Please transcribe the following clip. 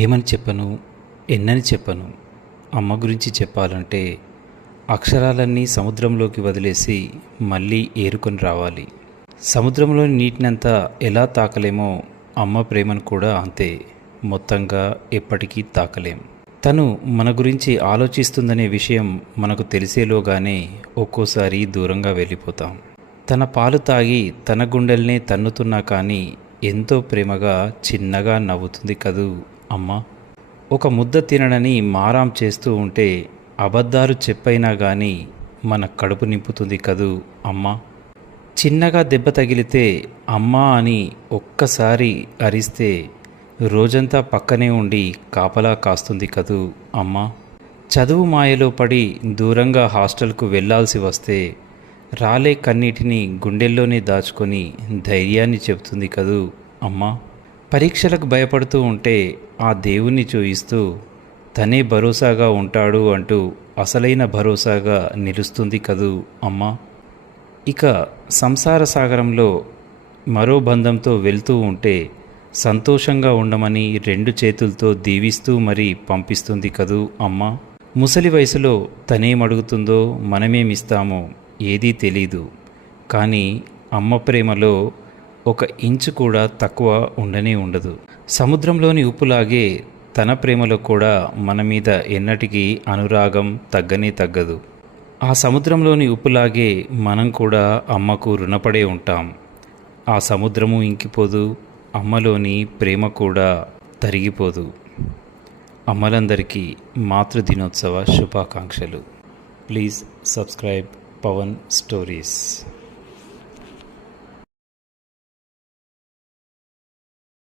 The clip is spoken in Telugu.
ఏమని చెప్పను, ఎన్నని చెప్పను. అమ్మ గురించి చెప్పాలంటే అక్షరాలన్నీ సముద్రంలోకి వదిలేసి మళ్ళీ ఏరుకొని రావాలి. సముద్రంలోని నీటినంతా ఎలా తాకలేమో అమ్మ ప్రేమను కూడా అంతే మొత్తంగా ఎప్పటికీ తాకలేం. తను మన గురించి ఆలోచిస్తుందనే విషయం మనకు తెలిసేలోగానే ఒక్కోసారి దూరంగా వెళ్ళిపోతాం. తన పాలు తాగి తన గుండెల్నే తన్నుతున్నా కానీ ఎంతో ప్రేమగా చిన్నగా నవ్వుతుంది కదూ అమ్మ. ఒక ముద్ద తినడని మారాం చేస్తూ ఉంటే అబద్ధాలు చెప్పైనా కానీ మన కడుపు నింపుతుంది కదూ అమ్మ. చిన్నగా దెబ్బ తగిలితే అమ్మా అని ఒక్కసారి అరిస్తే రోజంతా పక్కనే ఉండి కాపలా కాస్తుంది కదూ అమ్మ. చదువు మాయలో పడి దూరంగా హాస్టల్కు వెళ్ళాల్సి వస్తే రాలే కన్నీటిని గుండెల్లోనే దాచుకొని ధైర్యాన్ని చెబుతుంది కదూ అమ్మ. పరీక్షలకు భయపడుతూ ఉంటే ఆ దేవుణ్ణి చూయిస్తూ తనే భరోసాగా ఉంటాడు అంటూ అసలైన భరోసాగా నిలుస్తుంది కదూ అమ్మ. ఇక సంసార సాగరంలో మరో బంధంతో వెళ్తూ ఉంటే సంతోషంగా ఉండమని రెండు చేతులతో దీవిస్తూ మరీ పంపిస్తుంది కదూ అమ్మ. ముసలి వయసులో తనేమడుగుతుందో మనమేమిస్తామో ఏదీ తెలీదు, కానీ అమ్మ ప్రేమలో ఒక ఇంచు కూడా తక్కువ ఉండనే ఉండదు. సముద్రంలోని ఉప్పులాగే తన ప్రేమలో కూడా మన మీద ఎన్నటికీ అనురాగం తగ్గనే తగ్గదు. ఆ సముద్రంలోని ఉప్పులాగే మనం కూడా అమ్మకు రుణపడే ఉంటాం. ఆ సముద్రము ఇంకిపోదు, అమ్మలోని ప్రేమ కూడా తరిగిపోదు. అమ్మలందరికీ మాతృదినోత్సవ శుభాకాంక్షలు. Please subscribe Pawan stories.